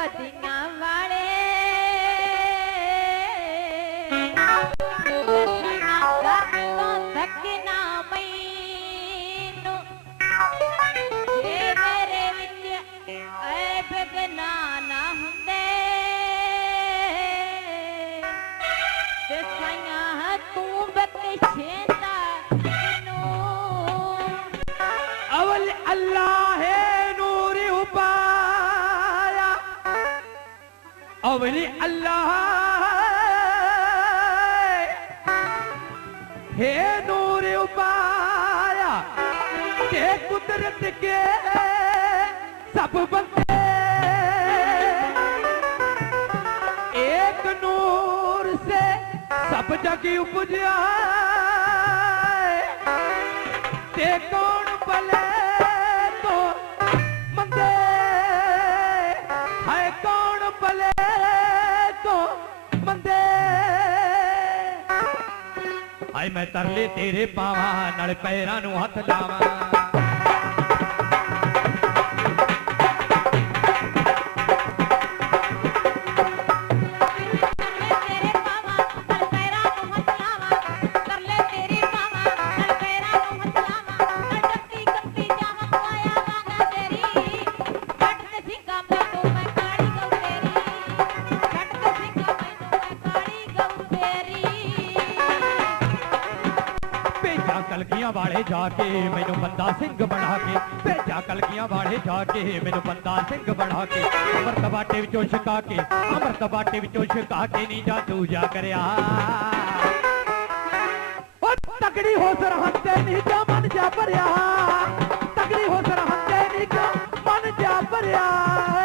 ਮੇਰੇ ਬਦੀਆਂ और अल्लाह हे। नूर उपाया के कुदरत के सब बंदे। एक नूर से सब जग उपजा ते कौन भले ਹਾਏ ਮੈਂ ਤਰਲੇ ਤੇਰੇ ਪਾਵਾਂ ਨਾਲ ਪੈਰਾਂ ਨੂੰ ਹੱਥ ਲਾਵਾਂ। ਕੇ, ਮੈਨੂੰ ਬੰਦਾ ਸਿੰਘ ਬਣਾ ਕੇ, ਅੰਮ੍ਰਿਤ ਬਾਟੇ ਵਿੱਚੋਂ ਛਕਾ ਕੇ, ਅੰਮ੍ਰਿਤ ਬਾਟੇ ਵਿੱਚੋਂ ਛਕਾ ਕੇ ਨਹੀਂ ਜਾਦੂ ਜਾ ਕਰਿਆ। ਉਹ ਤਗੜੀ ਹੋ ਸਰਹੰਦ ਤੇ ਨਹੀਂ ਜਾ ਮਨ ਜਾ ਭਰਿਆ। ਤਗੜੀ ਹੋ ਸਰਹੰਦ ਤੇ ਨਹੀਂ ਜਾ ਮਨ ਜਾ ਭਰਿਆ।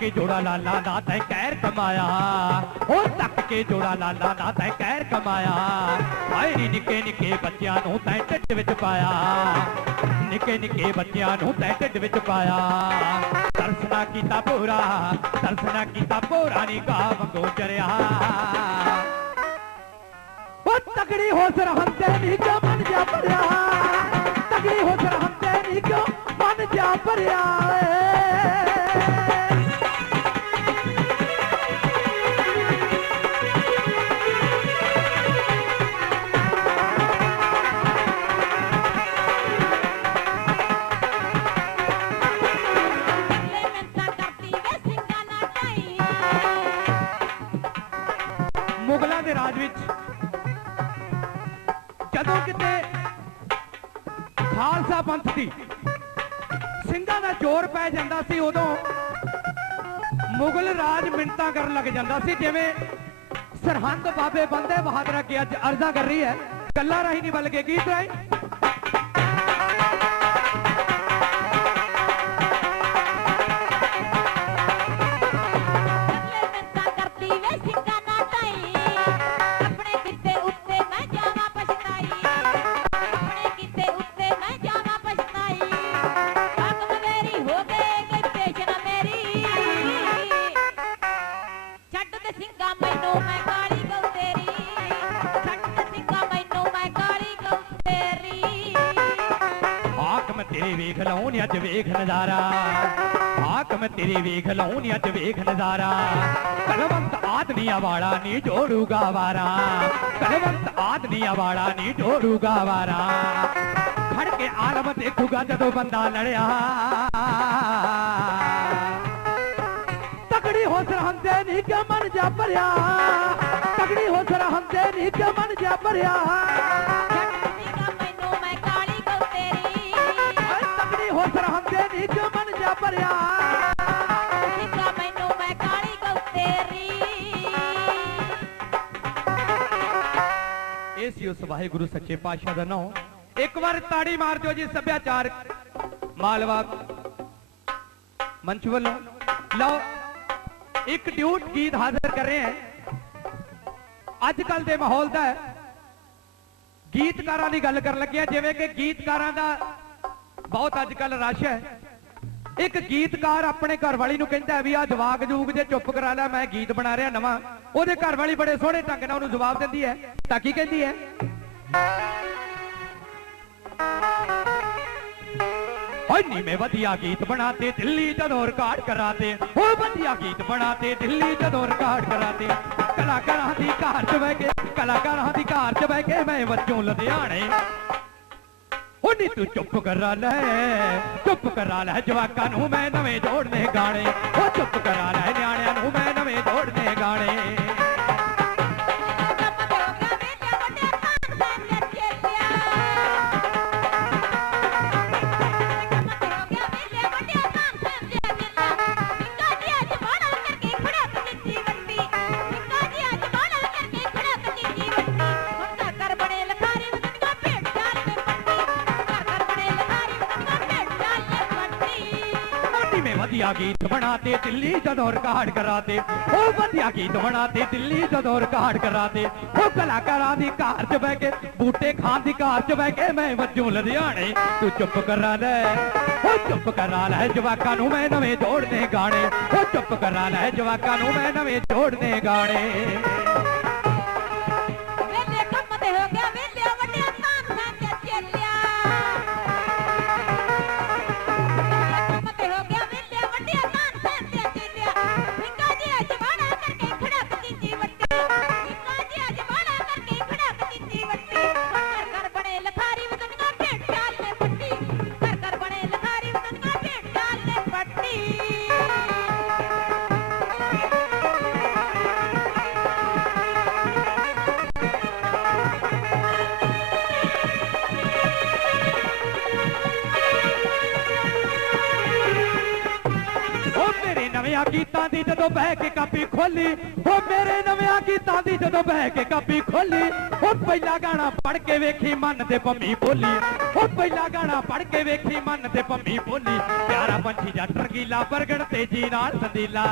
ਕੇ ਜੋੜਾ ਲਾਲਾ ਦਾ ਤੈ ਕਹਿਰ ਕਮਾਇਆ। ਉਹ ਤੱਕ ਕੇ ਜੋੜਾ ਲਾਲਾ ਦਾ ਤੈ ਕਹਿਰ ਕਮਾਇਆ। ਹਾਏ ਨਿੱਕੇ ਨਿੱਕੇ ਬੱਚਿਆਂ ਨੂੰ ਤੈ ਢਿੱਡ ਵਿੱਚ ਪਾਇਆ। ਨਿੱਕੇ ਨਿੱਕੇ ਬੱਚਿਆਂ ਨੂੰ ਤੈ ਢਿੱਡ ਵਿੱਚ ਪਾਇਆ। ਤਰਸਨਾ ਕੀਤਾ ਪੂਰਾ ਤਰਸਨਾ ਕੀਤਾ ਪੂਰਾ ਨੀ ਗਾ ਵਾਂਗੂ ਚਰਿਆ। ਉਹ ਤਗੜੀ ਹੋ ਸਰਹੰਦੇ ਨਹੀਂ ਕਿਉਂ ਮਨ ਜਾ ਭਰਿਆ? ਤਗੜੀ ਹੋ ਸਰਹੰਦੇ ਨਹੀਂ ਕਿਉਂ ਮਨ ਜਾ ਭਰਿਆ ਮੁਗਲਾਂ ਦੇ ਰਾਜ ਵਿੱਚ ਜਦੋਂ ਕਿਤੇ ਖਾਲਸਾ ਪੰਥ ਦੀ ਸਿੰਘਾਂ ਦਾ ਜ਼ੋਰ ਪੈ ਜਾਂਦਾ ਸੀ, ਉਦੋਂ ਮੁਗਲ ਰਾਜ ਮਿੰਟਾਂ ਕਰਨ ਲੱਗ ਜਾਂਦਾ ਸੀ, ਜਿਵੇਂ ਸਰਹੰਦ ਬਾਬੇ ਬੰਦੇ ਬਹਾਦਰ ਅੱਗੇ ਅੱਜ ਅਰਜ਼ਾ ਕਰ ਰਹੀ ਹੈ। ਗੱਲਾਂ ਰਾਹੀਂ ਨਹੀਂ ਬਲਕਿ ਗੀਤ ਰਾਹੀਂ ਤੇਰੇ ਵੇਖ ਲਉ ਨੀ ਅੱਜ ਵੇਖ ਨਜ਼ਾਰਾ। ਹਾਕਮ ਤੇਰੇ ਵੇਖ ਲਉ ਨੀ ਅੱਜ ਵੇਖ ਨਜ਼ਾਰਾ। ਕਲਵੰਤ ਆਦਨੀਆ ਵਾਲਾ ਨੀ ਜੋੜੂਗਾ ਵਾਰਾ। ਕਲਵੰਤ ਆਦਨੀਆ ਵਾਲਾ ਨੀ ਜੋੜੂਗਾ ਵਾਰਾ। ਖੜ ਕੇ ਆਲਮ ਦੇਖੂਗਾ ਜਦੋਂ ਬੰਦਾ ਲੜਿਆ। ਤਕੜੀ ਹੋ ਸਰਹੰਦੇ ਨੀ ਕਿ ਮਨ ਜਾ ਭਰਿਆ। ਤਕੜੀ ਹੋ ਸਰਹੰਦੇ ਨੀ ਕਿ ਮਨ ਜਾ ਭਰਿਆ। ਜਾ ਭਰਿਆ। ਸਿੰਘਾ ਮੈਨੂੰ ਮੈਂ ਕਾਲੀ ਗਊ ਤੇਰੀ ਇਹ ਸੀ ਉਸ ਵਾਹਿਗੁਰੂ ਸੱਚੇ ਪਾਤਸ਼ਾਹ ਦਾ ਨਾਮ ਇੱਕ ਵਾਰ ਤਾੜੀ ਮਾਰ ਦਿਓ ਜੀ ਸੱਭਿਆਚਾਰ ਮਾਲਵਾ ਮੰਚ ਵੱਲੋਂ। ਲਓ ਇੱਕ ਡਿਊਟ ਗੀਤ ਹਾਜ਼ਰ ਕਰ ਰਹੇ ਹਾਂ। ਅੱਜ ਕੱਲ ਦੇ ਮਾਹੌਲ ਦਾ। ਗੀਤਕਾਰਾਂ ਦੀ ਗੱਲ ਕਰਨ ਲੱਗੇ ਜਿਵੇਂ ਕਿ ਗੀਤਕਾਰਾਂ ਦਾ ਬਹੁਤ ਅੱਜ ਕੱਲ ਰਸ਼ ਹੈ। ਇੱਕ ਗੀਤਕਾਰ ਆਪਣੇ ਘਰ ਵਾਲੀ ਨੂੰ ਕਹਿੰਦਾ ਵੀ ਆ ਜਵਾਕ ਜੂਕ ਜੇ ਚੁੱਪ ਕਰਾ ਲੈ, ਮੈਂ ਗੀਤ ਬਣਾ ਰਿਹਾ ਨਵਾਂ। ਉਹਦੇ ਘਰ ਵਾਲੀ ਬੜੇ ਸੋਹਣੇ ਢੰਗ ਨਾਲ ਉਹਨੂੰ ਜਵਾਬ ਦਿੰਦੀ ਹੈ। ਤਾਂ ਕੀ ਕਹਿੰਦੀ ਹੈ? ਓਏ ਨੀ ਮੈਂ ਵਧੀਆ ਗੀਤ ਬਣਾਤੇ, ਦਿੱਲੀ ਜਦੋਂ ਰਿਕਾਰਡ ਕਰਾਤੇ। ਓ ਵਧੀਆ ਗੀਤ ਬਣਾਤੇ, ਦਿੱਲੀ ਜਦੋਂ ਰਿਕਾਰਡ ਕਰਾਤੇ। ਕਲਾਕਾਰਾਂ ਦੀ ਘਰ ਚ ਬਹਿ ਕੇ, ਕਲਾਕਾਰਾਂ ਦੀ ਘਰ ਚ ਬਹਿ ਕੇ ਮੈਂ ਵੱਜੋਂ ਲੁਧਿਆਣੇ। ਓ ਨੀ ਤੂੰ ਚੁੱਪ ਕਰਾ ਲੈ। ਚੁੱਪ ਕਰਾ ਲੈ ਜਵਾਕਾਂ ਨੂੰ ਮੈਂ ਨਵੇਂ ਜੋੜਨੇ ਗਾਣੇ। ਉਹ ਚੁੱਪ ਕਰਾ ਲੈ ਨਿਆਣਿਆਂ ਨੂੰ ਮੈਂ ਨਵੇਂ ਜੋੜਨੇ ਗਾਣੇ। ਵਧੀਆ ਗੀਤ ਬਣਾਤੇ, ਦਿੱਲੀ ਜਦੋਂ ਰਿਕਾਰਡ ਕਰਾਤੇ। ਉਹ ਵਧੀਆ ਗੀਤ ਬਣਾਤੇ, ਦਿੱਲੀ ਜਦੋਂ ਰਿਕਾਰਡ ਕਰਾਤੇ। ਉਹ ਕਲਾਕਾਰਾਂ ਦੀ ਘਰ 'ਚ ਬਹਿ ਕੇ, ਬੂਟੇ ਖਾਨ ਦੀ ਘਰ 'ਚ ਬਹਿ ਕੇ ਮੈਂ ਵੱਜੂ ਲੁਧਿਆਣੇ। ਤੂੰ ਚੁੱਪ ਕਰਾ ਲੈ, ਉਹ ਚੁੱਪ ਕਰਾ ਲੈ ਜਵਾਕਾਂ ਨੂੰ ਮੈਂ ਨਵੇਂ ਜੋੜਨੇ ਗਾਣੇ। ਉਹ ਚੁੱਪ ਕਰਾ ਲੈ ਜਵਾਕਾਂ ਨੂੰ ਮੈਂ ਨਵੇਂ ਜੋੜਨੇ ਗਾਣੇ। ਜਦੋਂ ਬਹਿ ਕੇ ਕਾਪੀ ਖੋਲੀ, ਉਹ ਮੇਰੇ ਨਵਿਆਂ ਗੀਤਾਂ ਦੀ ਜਦੋਂ ਬਹਿ ਕੇ ਕਾਪੀ ਖੋਲੀ, ਉਹ ਪਹਿਲਾ ਗਾਣਾ ਪੜ ਕੇ ਵੇਖੀ ਮਨ ਤੇ ਪੰਮੀ ਬੋਲੀ। ਉਹ ਪਹਿਲਾ ਗਾਣਾ ਪੜ ਕੇ ਵੇਖੀ ਮਨ ਤੇ ਪੰਮੀ ਬੋਲੀ। ਪਿਆਰਾ ਪੰਛੀ ਜੱਟ ਰੰਗੀਲਾ ਬਰਗਣ ਤੇਜੀ ਨਾਲ ਸੰਦੀਲਾ।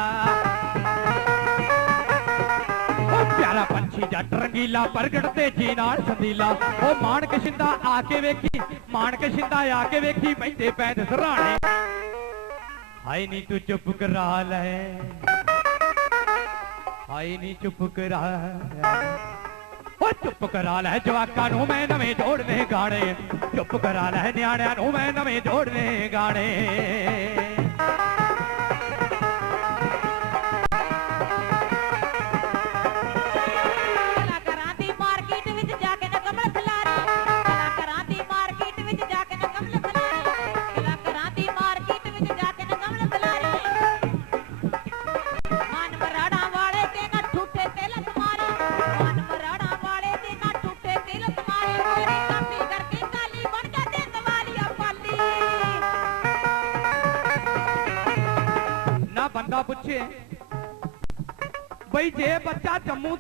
ਪਿਆਰਾ ਪੰਛੀ ਜੱਟ ਰੰਗੀਲਾ, ਪ੍ਰਗਟ ਤੇ ਜੀ ਨਾਲ ਸੰਦੀਲਾ। ਉਹ ਮਾਣਕ ਸ਼ਿੰਦਾ ਆ ਕੇ ਵੇਖੀ, ਮਾਣਕ ਸ਼ਿੰਦਾ ਆ ਕੇ ਵੇਖੀ ਬੈਠੇ ਪੈਦ ਸਰਾਣੇ। ਹਾਏ ਨੀ ਤੂੰ ਚੁੱਪ ਕਰਾ ਲੈ। ਹਾਏ ਨੀ ਚੁੱਪ ਕਰਾ ਉਹ ਚੁੱਪ ਕਰਾ ਲੈ ਜਵਾਕਾਂ ਨੂੰ ਮੈਂ ਨਵੇਂ ਜੋੜਨੇ ਗਾਣੇ। ਚੁੱਪ ਕਰਾ ਲੈ ਨਿਆਣਿਆਂ ਨੂੰ ਮੈਂ ਨਵੇਂ ਜੋੜਨੇ ਗਾਣੇ।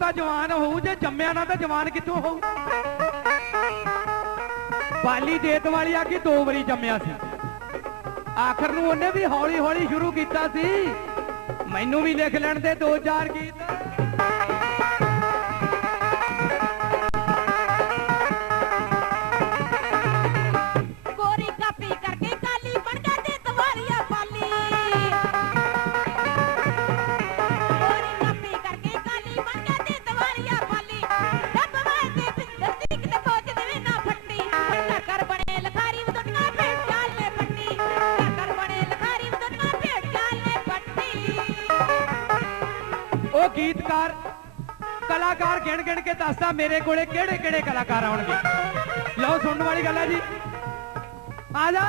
ਬੱਚਾ ਜਵਾਨ ਹੋਊ, ਜੇ ਜੰਮਿਆ ਨਾ ਤਾਂ ਜਵਾਨ ਕਿੱਥੋਂ ਹੋਊ? ਬਾਲੀ ਦੇਤ ਵਾਲੀ ਆ ਕੇ ਦੋ ਵਾਰੀ ਜੰਮਿਆ ਸੀ। ਆਖਰ ਨੂੰ ਉਹਨੇ ਵੀ ਹੌਲੀ ਹੌਲੀ ਸ਼ੁਰੂ ਕੀਤਾ ਸੀ। ਮੈਨੂੰ ਵੀ ਲਿਖ ਲੈਣ ਦੇ ਦੋ ਚਾਰ ਗੀਤ। ਗਿਣ ਮੇਰੇ ਕੋਲੇ ਕਿਹੜੇ ਕਿਹੜੇ ਕਲਾਕਾਰ ਆਉਣਗੇ? ਲਓ, ਸੁਣਨ ਵਾਲੀ ਗੱਲ ਹੈ ਜੀ। ਆ ਜਾ।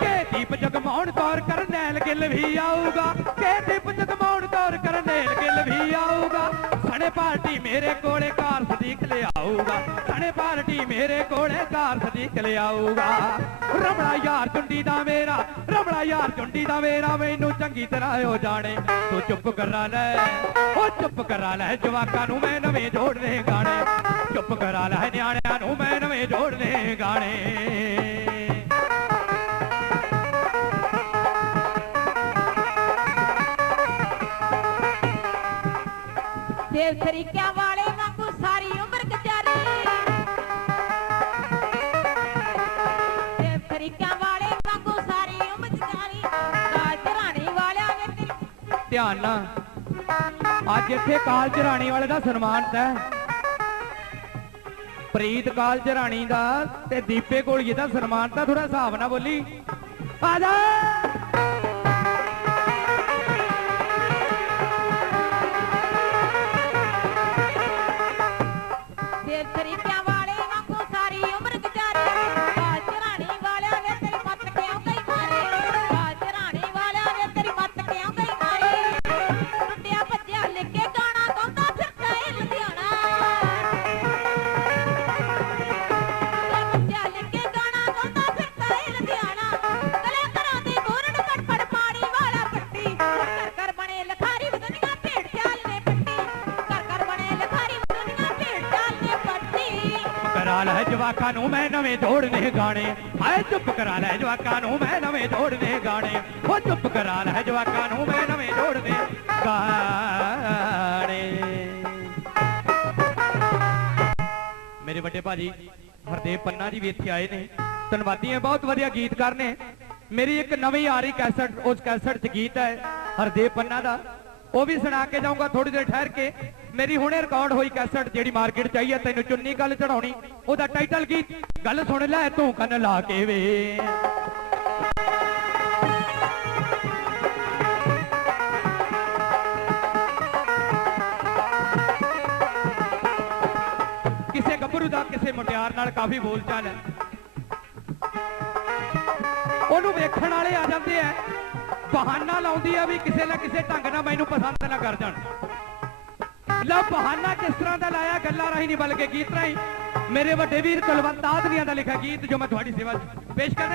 ਕੇ ਦੀਪ ਜਗਮਾਉਣ ਤੌਰ ਕਰਨੈਲ ਗਿੱਲ ਵੀ ਆਊਗਾ। ਕੇ ਦੀਪ ਜਗਮਾਉਣ ਤੌਰ ਕਰਨੈਲ ਗਿੱਲ ਵੀ ਆਊਗਾ ਸਣੇ ਪਾਰਟੀ ਮੇਰੇ ਕੋਲੇ ਕਾਰ ਸਦੀਕ ਲਿਆਊਗਾ। ਸਣੇ ਪਾਰਟੀ ਮੇਰੇ ਕੋਲੇ ਕਾਰ ਸਦੀਕ ਲਿਆਊਗਾ। ਰਮਣਾ ਯਾਰ ਚੁੰਡੀ ਦਾ ਮੇਰਾ ਰਮਣਾ ਯਾਰ ਚੁੰਡੀ ਦਾ ਮੇਰਾ, ਮੈਨੂੰ ਚੰਗੀ ਤਰ੍ਹਾਂ ਹੋ ਜਾਣੇ। ਤੂੰ ਚੁੱਪ ਕਰਾ ਲੈ, ਉਹ ਚੁੱਪ ਕਰਾ ਲੈ, ਜਵਾਕਾਂ ਨੂੰ ਮੈਂ ਨਵੇਂ ਜੋੜਦੇ ਗਾਣੇ। ਚੁੱਪ ਕਰਾ ਲੈ, ਨਿਆਣਿਆਂ ਨੂੰ ਮੈਂ ਨਵੇਂ ਜੋੜਦੇ ਗਾਣੇ। ਦੇਵ ਤਰੀਕਿਆਂ ਵਾਲੇ ਵਾਂਗੂ ਸਾਰੀ ਉਮਰ ਗੁਜ਼ਾਰੀ। ਦੇਵ ਤਰੀਕਿਆਂ ਵਾਲੇ ਵਾਂਗੂ ਸਾਰੀ ਉਮਰ ਗੁਜ਼ਾਰੀ। ਰਾਜ ਰਾਣੀ ਵਾਲਿਆਂ ਨੇ ਤੇਰੀ ਧਿਆਨ ਨਾਲ। ਅੱਜ ਇੱਥੇ ਕਾਲਜ ਰਾਣੀ ਵਾਲੇ ਦਾ ਸਨਮਾਨਤ ਹੈ। ਪ੍ਰੀਤ ਕਾਲਜ ਰਾਣੀ ਦਾ ਤੇ ਦੀਪੇ ਕੋਲ ਦਾ ਸਨਮਾਨਤ ਹੈ ਥੋੜਾ ਹਿਸਾਬ ਨਾਲ ਬੋਲੀ। ਆ ਜਾ! ਗਾਣੇ। ਹਾਏ, ਚੁੱਪ ਕਰਾ ਲੈ ਜਵਾਕਾਂ ਨੂੰ, ਮੈਂ ਨਵੇਂ ਜੋੜਨੇ ਗਾਣੇ। ਉਹ ਚੁੱਪ ਕਰਾ ਲੈ ਜਵਾਕਾਂ ਨੂੰ, ਮੈਂ ਨਵੇਂ ਜੋੜਨੇ ਗਾਣੇ। ਮੇਰੇ ਵੱਡੇ ਭਾਜੀ, ਹਰਦੇਵ ਪੰਨਾ ਜੀ ਵੀ ਇੱਥੇ ਆਏ ਨੇ। ਧੰਨਵਾਦੀ ਹੈ, ਬਹੁਤ ਵਧੀਆ ਗੀਤਕਾਰ ਨੇ। ਮੇਰੀ ਇੱਕ ਨਵੀਂ ਆ ਰਹੀ ਕੈਸਟ, ਉਸ ਕੈਸਟ 'ਚ ਗੀਤ ਹੈ, ਹਰਦੇਵ ਪੰਨਾ ਦਾ। ਉਹ ਵੀ ਸੁਣਾ ਕੇ ਜਾਊਂਗਾ ਥੋੜੀ ਦੇਰ ਠਹਿਰ ਕੇ। ਮੇਰੀ ਹੁਣੇ ਰਿਕਾਰਡ ਹੋਈ ਕੈਸਟ ਜਿਹੜੀ ਮਾਰਕੀਟ 'ਚ ਆਈ ਹੈ ਤੈਨੂੰ ਚੁੰਨੀ ਗੱਲ ਚੜਾਉਣੀ ਉਹਦਾ ਟਾਈਟਲ ਗੀਤ ਗੱਲ ਸੁਣ ਲੈ, ਤੂੰ ਕੰਨ ਲਾ ਕੇ ਵੇ। ਕਿਸੇ ਗੱਭਰੂ ਦਾ, ਕਿਸੇ ਮੁਟਿਆਰ ਨਾਲ ਕਾਫੀ ਬੋਲਚਾਲ ਹੈ। ਉਹਨੂੰ ਵੇਖਣ ਵਾਲੇ ਆ ਜਾਂਦੇ ਆ, ਬਹਾਨਾ ਲਾਉਂਦੀ ਆ ਵੀ ਕਿਸੇ ਨਾ ਕਿਸੇ ਢੰਗ ਨਾਲ ਮੈਨੂੰ ਪਸੰਦ ਨਾ ਕਰ ਜਾਣ। ਲਓ, ਬਹਾਨਾ ਕਿਸ ਤਰ੍ਹਾਂ ਦਾ ਲਾਇਆ? ਗੱਲਾਂ ਰਾਹੀਂ ਨਹੀਂ ਬਲਕਿ ਗੀਤ ਰਾਹੀਂ। ਮੇਰੇ ਵੱਡੇ ਵੀਰ ਕੁਲਵੰਤ ਆਦਮੀਆਂ ਦਾ ਲਿਖਿਆ ਗੀਤ ਜੋ ਮੈਂ ਤੁਹਾਡੀ ਸੇਵਾ 'ਚ ਪੇਸ਼ ਕਰ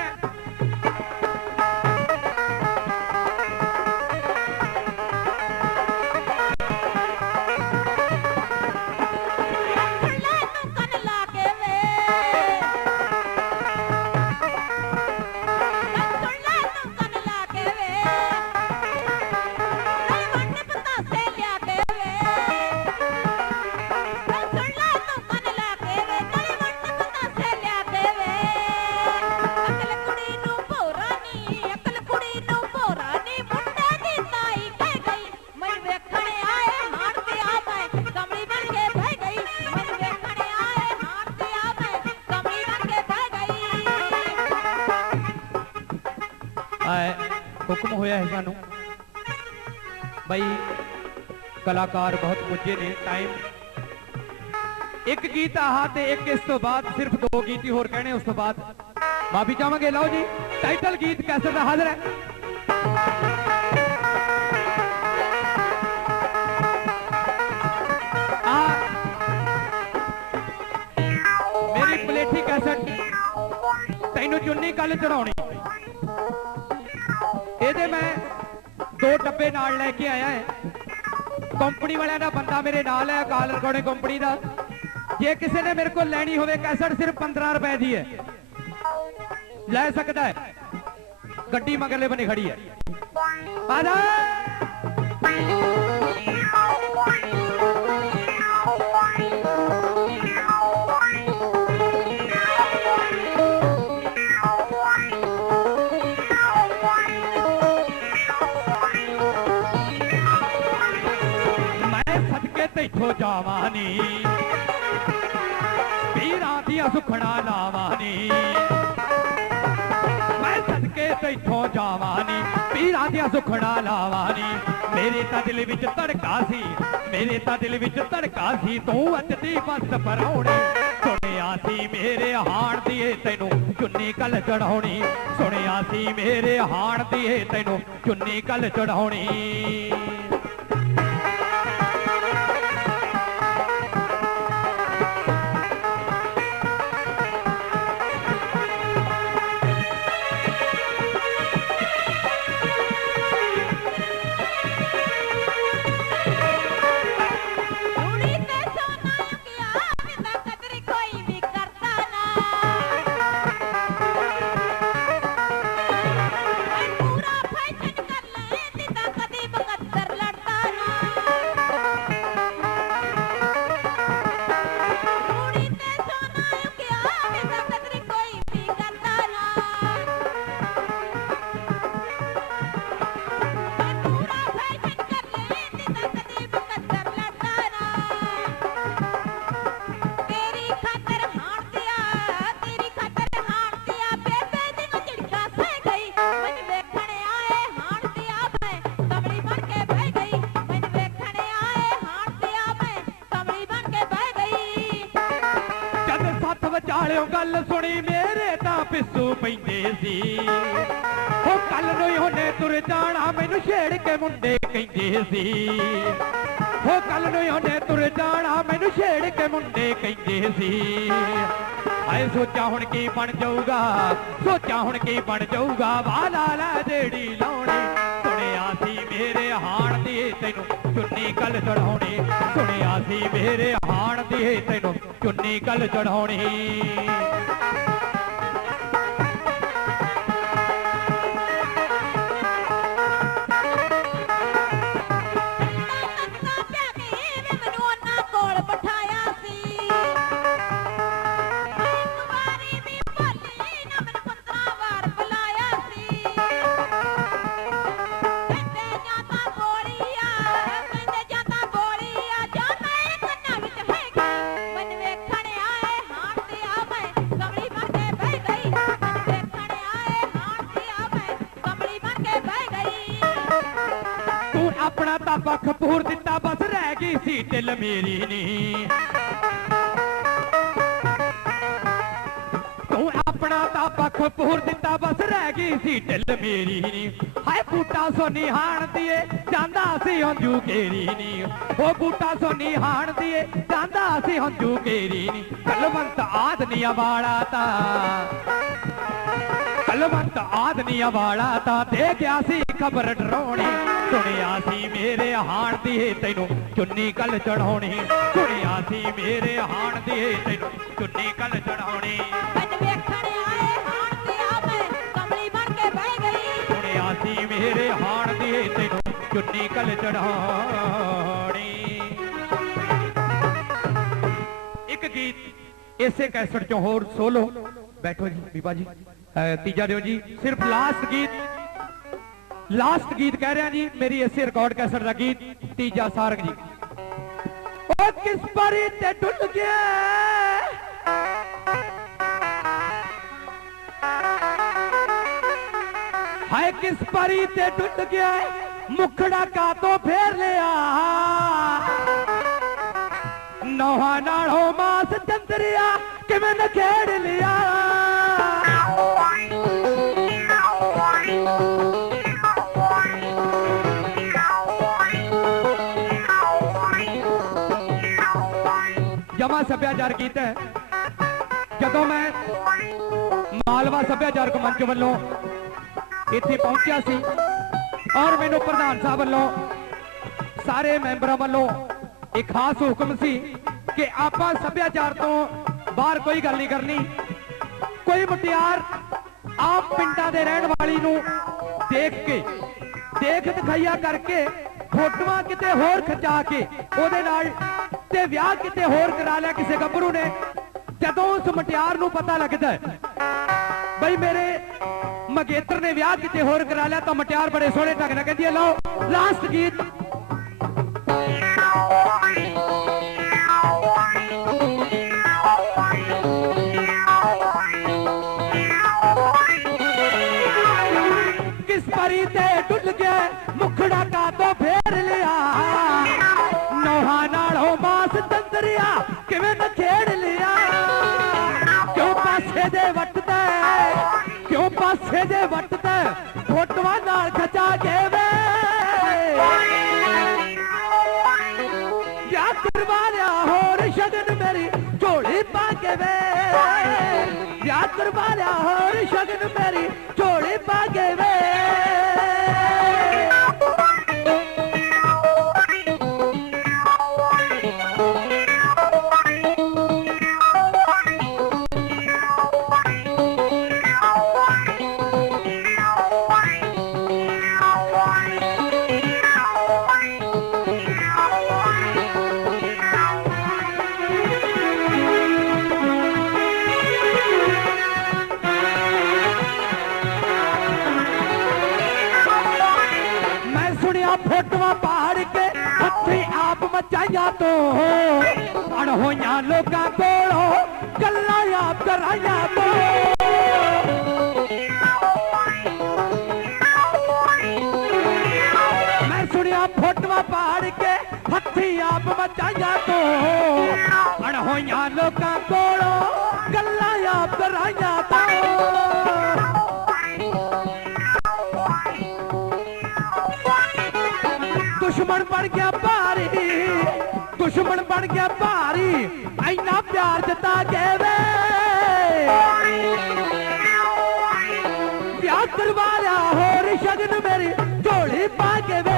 ਹੁਕਮ ਹੋਇਆ ਹੈ ਸਾਨੂੰ। ਬਈ ਕਲਾਕਾਰ ਬਹੁਤ ਪੁੱਜੇ ਨੇ ਟਾਈਮ ਇੱਕ ਗੀਤ ਆਹਾ ਤੇ ਇੱਕ ਇਸ ਤੋਂ ਬਾਅਦ ਸਿਰਫ ਦੋ ਗੀਤ ਹੀ ਹੋਰ ਕਹਿਣੇ, ਉਸ ਤੋਂ ਬਾਅਦ ਮਾਫੀ ਚਾਹਾਂਗੇ। ਲਓ ਜੀ ਟਾਈਟਲ ਗੀਤ ਕੈਸਟ ਦਾ ਹਾਜ਼ਰ ਹੈ। ਆ ਮੇਰੀ ਪਲੇਠੀ ਕੈਸਟ ਤੈਨੂੰ ਚੁੰਨੀ ਕੱਲ ਚੜਾਉਣੀ ਦੋ ਡੱਬੇ ਨਾਲ ਲੈ ਕੇ ਆਇਆ ਹੈ। ਕੰਪਨੀ ਵਾਲਿਆਂ ਦਾ ਬੰਦਾ ਮੇਰੇ ਨਾਲ ਹੈ ਕਾਲ ਰਿਕਾਰਡਿੰਗ ਕੰਪਨੀ ਦਾ। ਜੇ ਕਿਸੇ ਨੇ ਮੇਰੇ ਕੋਲ ਲੈਣੀ ਹੋਵੇ, ਕੈਸਟ ਸਿਰਫ 15 ਰੁਪਏ ਦੀ ਹੈ। ਲੈ ਸਕਦਾ ਹੈ। ਗੱਡੀ ਮਗਰਲੇ ਬੰਨੇ ਖੜੀ ਹੈ। ਆ ਜਾ। ਸਦਕੇ ਜਾਵਾਂ ਨੀ ਵੀਰਾਂ ਦੀਆਂ ਸੁਖਣਾ ਲਾਵਾਂ ਨੀ ਮੈਂ ਸਦਕੇ ਤੈਥੋਂ ਜਾਵਾਂ ਨੀ ਪੀਰਾਂ ਦੀਆਂ ਸੁਖਣਾ ਲਾਵਾਂ ਨੀ ਮੇਰੇ ਤਾਂ ਦਿਲ ਵਿੱਚ ਧੜਕਾ ਸੀ। ਮੇਰੇ ਤਾਂ ਦਿਲ ਵਿੱਚ ਧੜਕਾ ਸੀ। ਤੂੰ ਅੱਜ ਦੀ ਬਸ ਪਰਾਉਣੀ ਸੁਣਿਆ ਸੀ ਮੇਰੇ ਹਾਣ ਦੀਏ ਤੈਨੂੰ ਚੁੰਨੀ ਕੱਲ ਚੜਾਉਣੀ ਸੁਣਿਆ ਸੀ ਮੇਰੇ ਹਾਣ ਦੀਏ ਤੈਨੂੰ ਚੁੰਨੀ ਕੱਲ ਚੜਾਉਣੀ ਵਿਚਾਲਿਓ ਮੇਰੇ ਤਾਂ ਪਿੱਸੂ ਪੈਂਦੇ ਸੀ। ਉਹ ਕੱਲ ਨੂੰ ਹੀ ਉਹਨੇ ਤੁਰ ਜਾਣਾ, ਮੈਨੂੰ ਛੇੜ ਕੇ ਮੁੰਡੇ ਕਹਿੰਦੇ ਸੀ। ਉਹ ਕੱਲ ਨੂੰ ਹੀ ਉਹਨੇ ਤੁਰ ਜਾਣਾ, ਮੈਨੂੰ ਛੇੜ ਕੇ ਮੁੰਡੇ ਕਹਿੰਦੇ ਸੀ। ਆਏ ਸੋਚਾਂ ਹੁਣ ਕੀ ਬਣ ਜਾਊਗਾ, ਸੋਚਾਂ ਹੁਣ ਕੀ ਬਣ ਜਾਊਗਾ। ਵਾਲਾ ਲੈ ਜਿਹੜੀ ਲਾਉਣੀ, ਸੁਣਿਆ ਸੀ ਮੇਰੇ ਹਾਣ ਦੀ, ਤੈਨੂੰ ਚੁੰਨੀ ਕੱਲ ਚੜਾਉਣੀ ਸੁਣਿਆ ਸੀ ਵੇਰੇ ਹਾਣ ਦੀ ਤੈਨੂੰ ਚੁੰਨੀ ਕੱਲ ਚੜਾਉਣੀ ਆਪਣਾ ਪੱਖ ਪੂਰ ਦਿੱਤਾ, ਬਸ ਰਹਿ ਗਈ ਸੀ ਢਿੱਲ ਮੇਰੀ ਨੀ। ਤੂੰ ਆਪਣਾ ਤਾਂ ਪੱਖ ਪੂਰ ਦਿੱਤਾ, ਬਸ ਰਹਿ ਗਈ ਸੀ ਢਿੱਲ ਮੇਰੀ ਨੀ। ਹਾਏ, ਬੂਟਾ ਸੋਨੀ ਹਾਣ ਦੀਏ, ਜਾਂਦਾ ਸੀ ਹੰਝੂ ਕੇਰੀ ਨੀ। ਉਹ ਬੂਟਾ ਸੋਨੀ ਹਾਣ ਦੀਏ, ਜਾਂਦਾ ਸੀ ਹੰਝੂ ਕੇਰੀ ਨੀ। ਕਲਵੰਤ ਆਦਨੀਆ ਵਾਲਾ ਤਾਂ। ਕਲਵੰਤ ਆਦਨੀਆ ਵਾਲਾ ਤਾਂ ਦੇ ਗਿਆ ਸੀ ਖਬਰ ਡਰਾਉਣੀ। ਸੁਣਿਆ ਸੀ ਮੇਰੇ ਹਾਣ ਦੀ ਤੈਨੂੰ ਚੁੰਨੀ ਕੱਲ ਚੜਾਉਣੀ ਸੁਣਿਆ ਸੀ ਮੇਰੇ ਹਾਣ ਦੀ ਤੈਨੂੰ ਚੁੰਨੀ ਕੱਲ ਚੜਾਉਣੀ ਮਨ ਵੇਖਣ ਆਏ ਹਾਣ ਤੇ ਆ ਮੈਂ ਕਮਲੀ ਬਣ ਕੇ ਬਹਿ ਗਈ। ਸੁਣਿਆ ਸੀ ਮੇਰੇ ਹਾਣ ਦੀ ਤੈਨੂੰ ਚੁੰਨੀ ਕੱਲ ਚੜਾਉਣੀ ਇੱਕ ਗੀਤ ਇਸੇ ਕੈਸਟ ਚੋਂ ਹੋਰ ਸੋਲੋ। ਬੈਠੋ ਜੀ ਬੀਬਾ ਜੀ। ਤੀਜਾ ਦਿਓ ਜੀ ਸਿਰਫ ਲਾਸਟ ਗੀਤ। ਲਾਸਟ ਗੀਤ ਕਹਿ ਰਿਹਾ ਜੀ, ਮੇਰੀ ਇਸੇ ਰਿਕਾਰਡ ਕੈਸਟ ਦਾ ਗੀਤ, ਤੀਜਾ ਸਾਰਗ ਜੀ। ਉਹ ਕਿਸ ਪਰੀ ਤੇ ਡੁੱਲ ਗਿਆ? ਹਾਏ ਕਿਸ ਪਰੀ ਤੇ ਡੁੱਲ ਗਿਆ? ਮੁਖੜਾ ਕਾਤੋਂ ਫੇਰ ਲਿਆ? ਨੋਹਾਂ ਨਾਲੋਂ ਮਾਸ ਚੰਦਰਿਆ ਕਿਵੇਂ ਨਖੇੜ ਲਿਆ? ਜਮਾ ਸੱਭਿਆਚਾਰ ਕੀਤਾ ਜਦੋਂ ਮੈਂ ਮਾਲਵਾ ਸੱਭਿਆਚਾਰਕ ਮੰਚ ਵੱਲੋਂ ਇੱਥੇ ਪਹੁੰਚਿਆ ਸੀ ਔਰ ਮੈਨੂੰ ਪ੍ਰਧਾਨ ਸਾਹਿਬ ਵੱਲੋਂ ਸਾਰੇ ਮੈਂਬਰਾਂ ਵੱਲੋਂ ਇੱਕ ਖਾਸ ਹੁਕਮ ਸੀ ਕਿ ਆਪਾਂ ਸੱਭਿਆਚਾਰ ਤੋਂ ਬਾਹਰ ਕੋਈ ਗੱਲ ਨਹੀਂ ਕਰਨੀ। ਕੋਈ ਮੁਟਿਆਰ ਆਪ ਪਿੰਡਾਂ ਦੇ ਰਹਿਣ ਵਾਲੀ ਨੂੰ ਦੇਖ ਕੇ, ਦੇਖ ਦਿਖਾਈਆ ਕਰਕੇ, ਫੋਟੋਆਂ ਕਿਤੇ ਹੋਰ ਖਿਚਾ ਕੇ ਉਹਦੇ ਨਾਲ ਤੇ ਵਿਆਹ ਕਿਤੇ ਹੋਰ ਕਰਾ ਲਿਆ ਕਿਸੇ ਗੱਭਰੂ ਨੇ, ਜਦੋਂ ਉਸ ਮਟਿਆਰ ਨੂੰ ਪਤਾ ਲੱਗਦਾ ਹੈ ਬਈ ਮੇਰੇ ਮਗੇਤਰ ਨੇ ਵਿਆਹ ਕਿਤੇ ਹੋਰ ਕਰਾ ਲਿਆ ਤਾਂ ਮਟਿਆਰ ਬੜੇ ਸੋਹਣੇ ਢੰਗ ਨਾਲ ਕਹਿੰਦੀ ਹੈ, ਲਓ ਲਾਸਟ ਗੀਤ। ਕਿਸ ਪਰੀ ਤੇ ਡੁੱਲ ਗਿਆ, ਮੁਖੜਾ ਕਾ ਤੋਂ ਫੇਰ ਲਿਆ? ਮਾਸ ਕਿਵੇਂ ਨਾ ਖੇੜ ਲਿਆ? ਕਿਉਂ ਪਾਸੇ ਦੇ ਵੱਟਦਾ ਕਿਉਂ ਪਾਸੇ ਦੇ ਵੱਟਦਾ ਫੋਟੋਆਂ ਨਾਲ ਖਚਾ ਕੇ ਵੇ। ਯਾ ਕਰਵਾ ਲਿਆ ਹੋਰ ਸ਼ਗਨ ਮੇਰੀ, ਝੋਲੀ ਪਾ ਕੇ ਵੇ। ਯਾ ਕਰਵਾ ਲਿਆ ਹੋਰ ਸ਼ਗਨ ਮੇਰੀ, ਝੋਲੀ ਪਾ ਕੇ ਵੇ। ਆਪ ਮਚਾਈਆਂ ਤੋਂ ਅਣ ਹੋਈਆਂ ਲੋਕਾਂ ਕੋਲੋਂ ਗੱਲਾਂ ਆਪ ਕਰਾਈਆਂ ਤੋਂ ਮੈਂ ਸੁਣਿਆ ਫੋਟੋਆਂ ਪਾੜ ਕੇ ਹੱਥੀ ਆਪ ਮਚਾਈਆਂ ਤੋਂ ਅਣ ਹੋਈਆਂ ਲੋਕਾਂ ਕੋਲੋਂ ਗੱਲਾਂ ਆਪ ਕਰਾਈਆਂ ਤੋਂ ਦੁਸ਼ਮਣ ਬਣ ਗਿਆ ਭਾਰੀ ਦੁਸ਼ਮਣ ਬਣ ਗਿਆ ਭਾਰੀ ਐਨਾ ਪਿਆਰ ਦਿੱਤਾ ਕੇ ਵੇ ਵਿਆਹ ਕਰਵਾ ਲਿਆ ਹੋਰ ਸ਼ਗਨ ਮੇਰੀ, ਝੋਲੀ ਪਾ ਕੇ ਵੇ।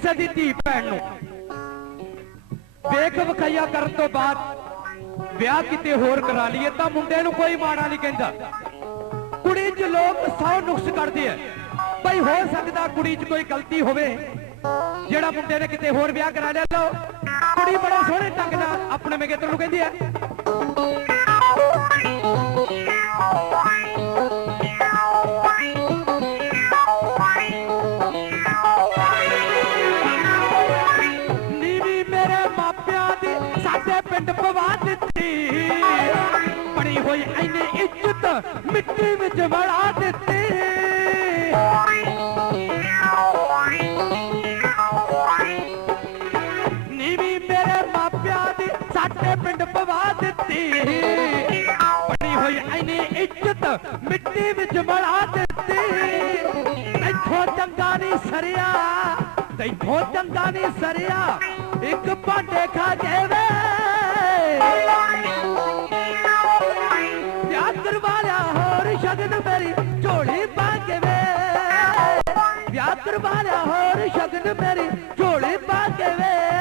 ਕਿਸੇ ਦੀ ਧੀ ਭੈਣ ਨੂੰ। ਵੇਖ ਵਿਖਾਈਆ ਕਰਨ ਤੋਂ ਬਾਅਦ ਵਿਆਹ ਕਿਤੇ ਹੋਰ ਕਰਾ ਲਈਏ ਤਾਂ ਮੁੰਡੇ ਨੂੰ ਕੋਈ ਮਾੜਾ ਨਹੀਂ ਕਹਿੰਦਾ। ਕੁੜੀ 'ਚ ਲੋਕ ਸੌ ਨੁਕਸ ਕੱਢਦੇ ਆ। ਭਈ ਹੋ ਸਕਦਾ ਕੁੜੀ 'ਚ ਕੋਈ ਗਲਤੀ ਹੋਵੇ, ਜਿਹੜਾ ਮੁੰਡੇ ਨੇ ਕਿਤੇ ਹੋਰ ਵਿਆਹ ਕਰਾ ਲਿਆ ਲਓ। ਕੁੜੀ ਬੜੇ ਸੋਹਣੇ ਢੰਗ ਨਾਲ ਆਪਣੇ ਮੇਗੇਤਰ ਨੂੰ ਕਹਿੰਦੀ ਹੈ ਸਾਡੇ ਪਿੰਡ ਪਵਾ ਦਿੱਤੀ। ਬਣੀ ਹੋਈ ਐਨੀ ਇੱਜ਼ਤ ਮਿੱਟੀ ਵਿੱਚ ਵੜਾ ਦਿੱਤੀ। ਨੀਵੀਂ ਮੇਰੇ ਮਾਪਿਆਂ ਦੀ ਸਾਡੇ ਪਿੰਡ ਪਵਾ ਦਿੱਤੀ। ਬਣੀ ਹੋਈ ਐਨੀ ਇੱਜ਼ਤ ਮਿੱਟੀ ਵਿੱਚ ਵੜਾ ਦਿੱਤੀ। ਇੱਥੋਂ ਚੰਗਾ ਨਹੀਂ ਸਰਿਆ, ਤੈਥੋਂ ਚੰਗਾ ਨਹੀਂ ਸਰਿਆ। ਇੱਕ ਭਾਂਡੇ ਖਾ ਕੇ ਵੇ। ਵਿਆਹ ਕਰਵਾ ਹੋਰ ਸ਼ਗਨ ਮੇਰੀ ਝੋਲੀ ਪਾ ਕੇ ਵੇ। ਵਿਆਹ ਕਰਵਾ ਹੋਰ ਸ਼ਗਨ ਮੇਰੀ ਝੋਲੀ ਪਾ ਕੇ ਵੇ।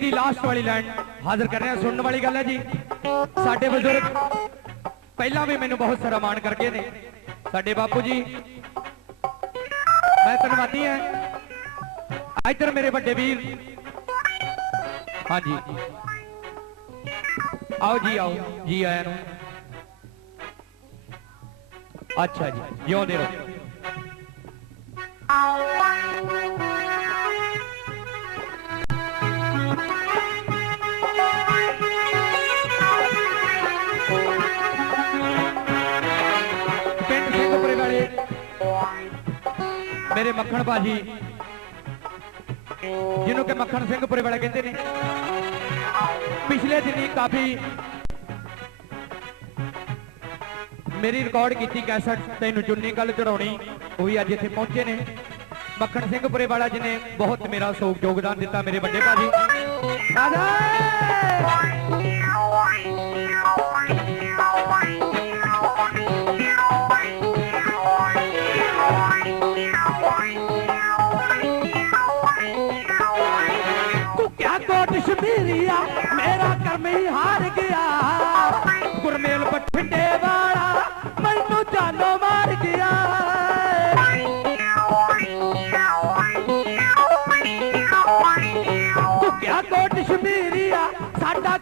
ਦੀ ਲਾਸਟ ਵਾਲੀ ਲਾਈਨ ਹਾਜ਼ਰ ਕਰ ਰਹੇ ਹਾਂ ਸੁਣਨ ਵਾਲੀ ਗੱਲ ਹੈ ਜੀ। ਸਾਡੇ ਬਜ਼ੁਰਗ ਪਹਿਲਾਂ ਵੀ ਮੈਨੂੰ ਬਹੁਤ ਸਾਰਾ ਮਾਣ ਕਰਕੇ ਨੇ। ਸਾਡੇ ਬਾਪੂ ਜੀ, ਮੈਂ ਧੰਨਵਾਦੀ ਹਾਂ। ਇੱਧਰ ਮੇਰੇ ਵੱਡੇ ਵੀਰ। ਹਾਂਜੀ। ਆਓ ਜੀ ਆਓ। ਜੀ ਆਇਆਂ ਨੂੰ। ਅੱਛਾ ਜੀ, ਜਿਉਂਦੇ ਰਹੋ। ਮੇਰੇ ਮੱਖਣ ਬਾਜੀ ਜਿਹਨੂੰ ਕਿ ਮੱਖਣ ਸਿੰਘਪੁਰੇ ਵਾਲੇ ਕਹਿੰਦੇ ਨੇ। ਪਿਛਲੇ ਦਿਨੀ ਕਾਫੀ ਮੇਰੀ ਰਿਕਾਰਡ ਕੀਤੀ ਕੈਸਟ ਤੈਨੂੰ ਚੁੰਨੀ ਗੱਲ ਚੜਾਉਣੀ ਉਹ ਵੀ ਅੱਜ ਇੱਥੇ ਪਹੁੰਚੇ ਨੇ। ਮੱਖਣ ਸਿੰਘ ਪੁਰੇ ਵਾਲਾ ਜਿਹਨੇ ਬਹੁਤ ਮੇਰਾ ਸੋਗ ਯੋਗਦਾਨ ਦਿੱਤਾ ਮੇਰੇ ਵੱਡੇ ਭਾਜੀ। ਰਾਜਾ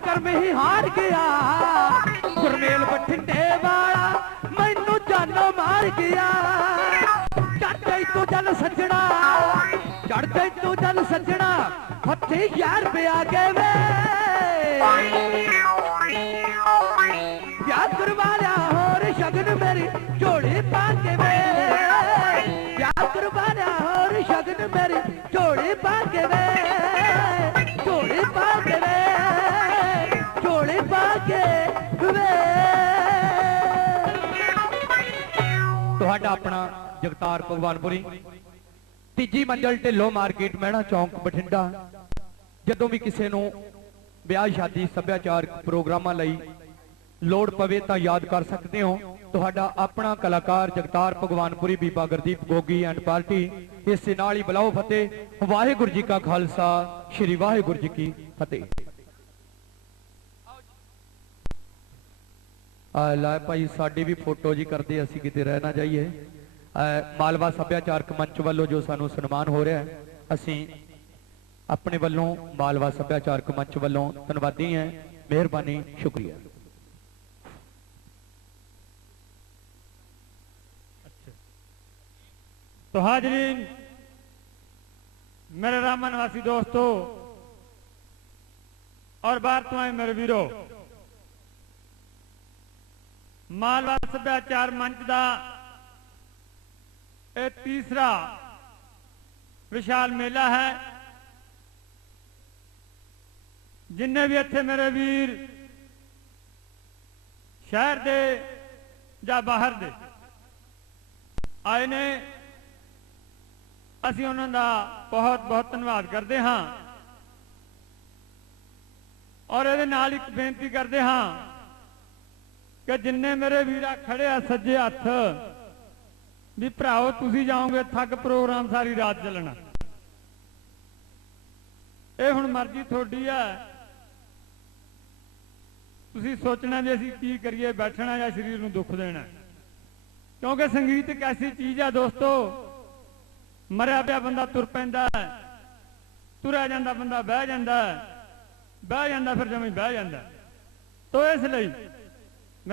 ਸਾਡਾ ਕਰਮ ਹੀ ਹਾਰ ਗਿਆ। ਗੁਰਮੇਲ ਬਠਿੰਡੇ ਵਾਲਾ ਮੈਨੂੰ ਜਾਨੋਂ ਮਾਰ ਗਿਆ। ਚੜ੍ਹਦੇ ਤੂੰ ਜਲ ਸੱਜਣਾ ਚੜ੍ਹਦੇ ਤੂੰ ਜਲ ਸੱਜਣਾ, ਹੱਥੀ ਯਾਰ ਪਿਆ ਕੇ ਵੇ ਯਾਦ ਕਰਵਾਇਆ ਹੋਰ ਸ਼ਗਨ ਮੇਰੀ, ਝੋਲੀ ਪਾ ਕੇ ਵੇ ਯਾਦ ਕਰਵਾਇਆ ਹੋਰ ਸ਼ਗਨ ਮੇਰੀ, ਝੋਲੀ ਪਾ ਕੇ ਵੇ ਤੁਹਾਡਾ ਆਪਣਾ ਜਗਤਾਰ ਭਗਵਾਨਪੁਰੀ। ਤੀਜੀ ਮੰਜ਼ਲ ਢਿੱਲੋਂ ਮਾਰਕੀਟ, ਮਹਿਣਾ ਚੌਂਕ, ਬਠਿੰਡਾ। ਜਦੋਂ ਵੀ ਕਿਸੇ ਨੂੰ ਵਿਆਹ, ਸ਼ਾਦੀ ਸੱਭਿਆਚਾਰਕ ਪ੍ਰੋਗਰਾਮਾਂ ਲਈ ਲੋੜ ਪਵੇ ਤਾਂ ਯਾਦ ਕਰ ਸਕਦੇ ਹੋ, ਤੁਹਾਡਾ ਆਪਣਾ ਕਲਾਕਾਰ ਜਗਤਾਰ ਭਗਵਾਨਪੁਰੀ, ਬੀਬਾ ਗੁਰਦੀਪ ਗੋਗੀ ਐਂਡ ਪਾਰਟੀ। ਇਸ ਦੇ ਨਾਲ ਹੀ ਬਲਾਓ ਫਤਿਹ, ਵਾਹਿਗੁਰੂ ਜੀ ਕਾ ਖਾਲਸਾ, ਸ੍ਰੀ ਵਾਹਿਗੁਰੂ ਜੀ ਕੀ ਫਤਿਹ। ਲੈ ਭਾਈ ਸਾਡੀ ਵੀ ਫੋਟੋ ਜੀ ਕਰਦੇ ਅਸੀਂ ਕਿਤੇ ਰਹਿ ਨਾ ਜਾਈਏ ਅਹ ਮਾਲਵਾ ਸੱਭਿਆਚਾਰਕ ਮੰਚ ਵੱਲੋਂ ਜੋ ਸਾਨੂੰ ਸਨਮਾਨ ਹੋ ਰਿਹਾ ਹੈ ਅਸੀਂ ਆਪਣੇ ਵੱਲੋਂ ਮਾਲਵਾ ਸੱਭਿਆਚਾਰਕ ਮੰਚ ਵੱਲੋਂ ਧੰਨਵਾਦੀ ਹਾਂ ਮਿਹਰਬਾਨੀ ਸ਼ੁਕਰੀਆ तो हाजरीन मेरे रामा निवासी दोस्तों और बाहर तो आए मेरे वीरो ਮਾਲਵਾ ਸੱਭਿਆਚਾਰ ਮੰਚ ਦਾ ਇਹ ਤੀਸਰਾ ਵਿਸ਼ਾਲ ਮੇਲਾ ਹੈ। ਜਿੰਨੇ ਵੀ ਇੱਥੇ ਮੇਰੇ ਵੀਰ ਸ਼ਹਿਰ ਦੇ ਜਾਂ ਬਾਹਰ ਦੇ ਆਏ ਨੇ, ਅਸੀਂ ਉਹਨਾਂ ਦਾ ਬਹੁਤ ਬਹੁਤ ਧੰਨਵਾਦ ਕਰਦੇ ਹਾਂ। ਔਰ ਇਹਦੇ ਨਾਲ ਇੱਕ ਬੇਨਤੀ ਕਰਦੇ ਹਾਂ ਕਿ ਜਿੰਨੇ ਮੇਰੇ ਵੀਰਾ ਖੜੇ ਆ ਸੱਜੇ ਹੱਥ, ਵੀ ਭਰਾਓ, ਤੁਸੀਂ ਜਾਓਗੇ, ਥੱਕ ਪ੍ਰੋਗਰਾਮ ਸਾਰੀ ਰਾਤ ਚੱਲਣਾ। ਇਹ ਹੁਣ ਮਰਜ਼ੀ ਤੁਹਾਡੀ ਹੈ ਤੁਸੀਂ ਸੋਚਣਾ ਵੀ ਅਸੀਂ ਕੀ ਕਰੀਏ, ਬੈਠਣਾ ਜਾਂ ਸਰੀਰ ਨੂੰ ਦੁੱਖ ਦੇਣਾ। ਕਿਉਂਕਿ ਸੰਗੀਤ ਇੱਕ ਐਸੀ ਚੀਜ਼ ਹੈ ਦੋਸਤੋ, ਮਰਿਆ ਪਿਆ ਬੰਦਾ ਤੁਰ ਪੈਂਦਾ ਤੁਰਿਆ ਜਾਂਦਾ ਬੰਦਾ ਬਹਿ ਜਾਂਦਾ ਬਹਿ ਜਾਂਦਾ ਫਿਰ ਜਮੇ ਬਹਿ ਜਾਂਦਾ। ਹੈ। ਤੋ ਇਸ ਲਈ